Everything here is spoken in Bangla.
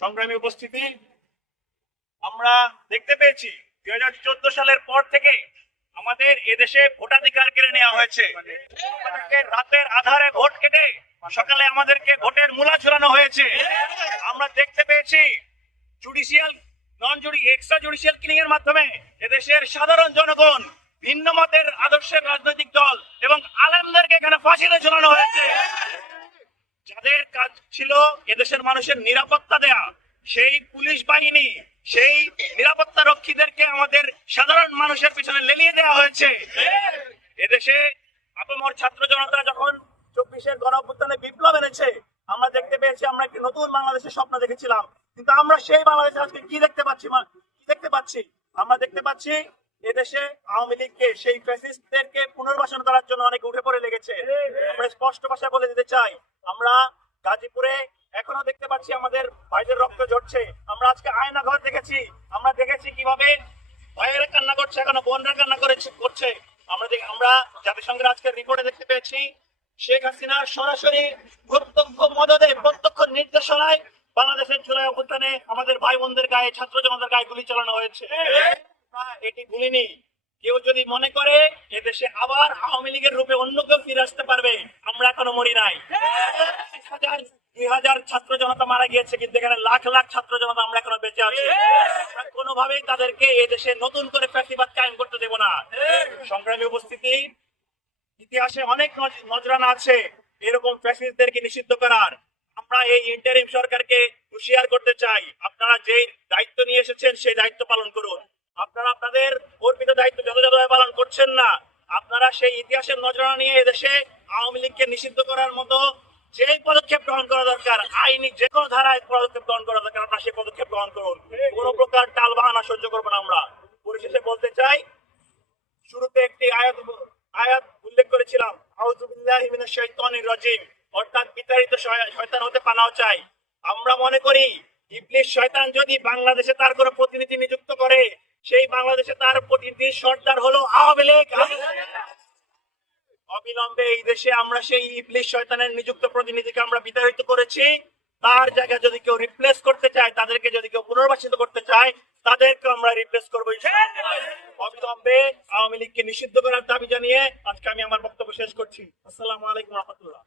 সংগ্রামী উপস্থিতি, আমরা দেখতে পেয়েছি 2014 সালের পর থেকে আমাদের এদেশে ভোটাধিকার কেড়ে নেওয়া হয়েছে। আমাদেরকে রাতের আধারে ভোট কেটে সকালে আমাদেরকে ভোটের মূলা ঝুলানো হয়েছে। আমরা দেখতে পেয়েছি জুডিশিয়াল এক্সট্রা জুডিশিয়াল কিলিং এর মাধ্যমে এদেশের সাধারণ জনগণ, ভিন্ন মতের আদর্শের রাজনৈতিক দল এবং আলেমদেরকে এখানে ফাঁসিতে ঝুলানো হয়েছে। যাদের কাজ ছিল এদেশের মানুষের নিরাপত্তা দেয়া, সেই পুলিশ বাহিনী, সেই নিরাপত্তা রক্ষীদেরকে আমাদের সাধারণ মানুষের পিছনে লেলিয়ে দেওয়া হয়েছে। এদেশে আপামর ছাত্র জনতা যখন 24-এর গণঅভ্যুত্থানে বিপ্লব এনেছে, আমরা দেখতে পেয়েছি আমরা একটি নতুন বাংলাদেশের স্বপ্ন দেখেছিলাম, কিন্তু আমরা সেই বাংলাদেশে আজকে কি দেখতে পাচ্ছি? আমরা দেখতে পাচ্ছি এদেশে আওয়ামী লীগকে, সেই ফ্যাসিস্টদেরকে পুনর্বাসন করার জন্য অনেকে উঠে পড়ে লেগেছে। আমরা স্পষ্ট ভাষায় বলে দিতে চাই, আমরা গাজীপুরে এখনো দেখতে পাচ্ছি আমাদের ভাইদের রক্ত ঝরছে। আমরা আজকে আয়না ঘর দেখেছি, আমরা দেখেছি কিভাবে ভাইয়েরা কান্না করছে, এখনো বোনরা কান্না করছে। আমরা জাতিসংঘের আজকের রিপোর্টে দেখতে পেয়েছি শেখ হাসিনা সরাসরি প্রত্যক্ষ মদদে, প্রত্যক্ষ নির্দেশনায় বাংলাদেশের জুলাই অভ্যুত্থানে আমাদের ভাই বোনদের গায়ে, ছাত্র জনতার গায়ে গুলি চালানো হয়েছে। এটি ভুলিনি। কেউ যদি মনে করে এদেশে আবার আওয়ামী লীগের রূপে অন্য কেউ ফিরে আসতে পারবে, আমরা এখনো মরি নাই। 2,000 ছাত্র জনতা মারা গিয়েছে, কিন্তু এখানে লাখ লাখ ছাত্র জনতা আমরা এখনো বেঁচে আছি। আমরা কোনোভাবেই তাদেরকে এই দেশে নতুন করে ফ্যাসিবাদ কায়েম করতে দেব না। সংগ্রামী উপস্থিতি, ইতিহাসে অনেক নজরানা আছে এরকম ফ্যাসিস্টদেরকে নিষিদ্ধ করার। আমরা এই ইন্টারিম সরকারকে হুঁশিয়ার করতে চাই, আপনারা যেই দায়িত্ব নিয়ে এসেছেন সেই দায়িত্ব পালন করুন। আপনারা আপনাদের অর্পিত দায়িত্ব যথাযথভাবে পালন করছেন না। আপনারা সেই ইতিহাসের নজরানা নিয়ে এদেশে আওয়ামী লীগকে নিষিদ্ধ করার মতো যে পদক্ষেপ গ্রহণ করা দরকার, আইনি যে কোনো ধারায় পদক্ষেপ গ্রহণ করা দরকার, আপনারা সেই পদক্ষেপ গ্রহণ করুন। কোন প্রকার টাল বাহানা সহ্য করবো না আমরা। পরিশেষে বলতে চাই, শুরুতে একটি আয়াত উল্লেখ করেছিলাম, আউযু বিল্লাহি মিনাশ শাইতানির রাজিম, অর্থাৎ বিতাড়িত শয়তান হতে পানাহ চাই। আমরা মনে করি ইবলিস শয়তান যদি বাংলাদেশে তার কোনো প্রতিনিধি নিযুক্ত করে, সেই বাংলাদেশে তার প্রতিনিধি সর্দার হলো আওয়ামী লীগ। অবিলম্বে এই দেশে আমরা সেই ইবলিস শয়তানের নিযুক্ত প্রতিনিধিকে আমরা বিতাড়িত করেছি। তার জায়গায় যদি কেউ রিপ্লেস করতে চায়, তাদেরকে যদি কেউ পুনর্বাসিত করতে চায়, তাদেরকে আমরা রিপ্লেস করবো। অবিলম্বে আওয়ামী লীগকে নিষিদ্ধ করার দাবি জানিয়ে আজকে আমি আমার বক্তব্য শেষ করছি। আসসালামু আলাইকুম ওয়া রাহমাতুল্লাহ।